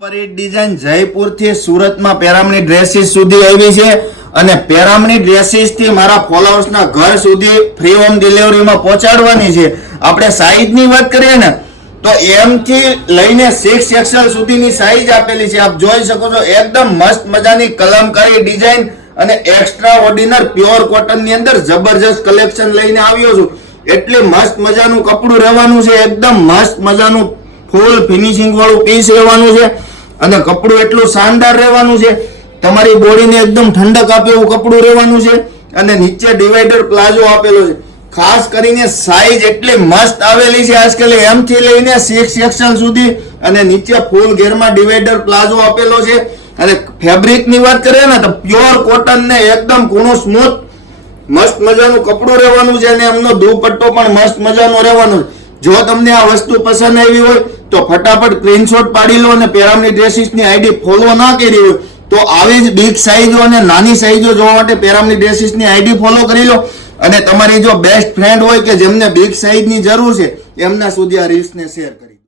Superhit design જયપુરથી સુરતમાં પેરામણી dresses સુધી આવી છે અને પેરામણી ડ્રેસીસથી મારા ફોલોઅર્સના ઘર સુધી ફ્રી હોમ ડિલિવરીમાં પહોંચાડવાની છે। આપણે સાઈઝની વાત કરીએ ને તો M થી લઈને 6XL સુધીની સાઈઝ આપેલી છે। આપ જોઈ શકો છો એકદમ મસ્ત મજાની કલમકારી ડિઝાઇન અને એક્સ્ટ્રા ઓર્ડિનર પ્યોર કોટનની અંદર જબરજસ્ત કલેક્શન લઈને આવ્યો છું। એટલી મસ્ત મજાનું કપડું રહેવાનું છે, એકદમ મસ્ત મજાનું ફૂલ ફિનિશિંગ વાળું પીસ રહેવાનું છે અને કપડું એટલું શાનદાર રહેવાનું છે, તમારી બોડીને એકદમ ઠંડક આપે એવું કપડું રહેવાનું છે અને નીચે ડિવાઈડર પ્લાઝો આપેલો છે। ખાસ કરીને સાઈઝ એટલી મસ્ત આવેલી છે આજકાલ M થી લઈને 6XL સુધી અને નીચે ફૂલ ઘેરમાં ડિવાઈડર પ્લાઝો આપેલો છે। અને ફેબ્રિકની વાત કરીએ ને તો પ્યોર કોટન ને એકદમ કૂણું સ્મૂથ મસ્ત મજાનું કપડું રહેવાનું છે અને એમનો દુપટ્ટો પણ મસ્ત મજાનો રહેવાનો છે। જો તમને આ વસ્તુ પસંદ આવી હોય તો ફટાફટ સ્ક્રીનશોટ પાડી લો અને પેરામણી ડ્રેસીસની આઈડી ફોલો ના કરી હોય તો આવી જ બિગ સાઈઝો અને નાની સાઈઝો જોવા માટે પેરામણી ડ્રેસીસની આઈડી ફોલો કરી લો અને તમારી જો બેસ્ટ ફ્રેન્ડ હોય કે જેમને બિગ સાઈઝની જરૂર છે એમના સુધી આ રીલ્સને શેર કરો।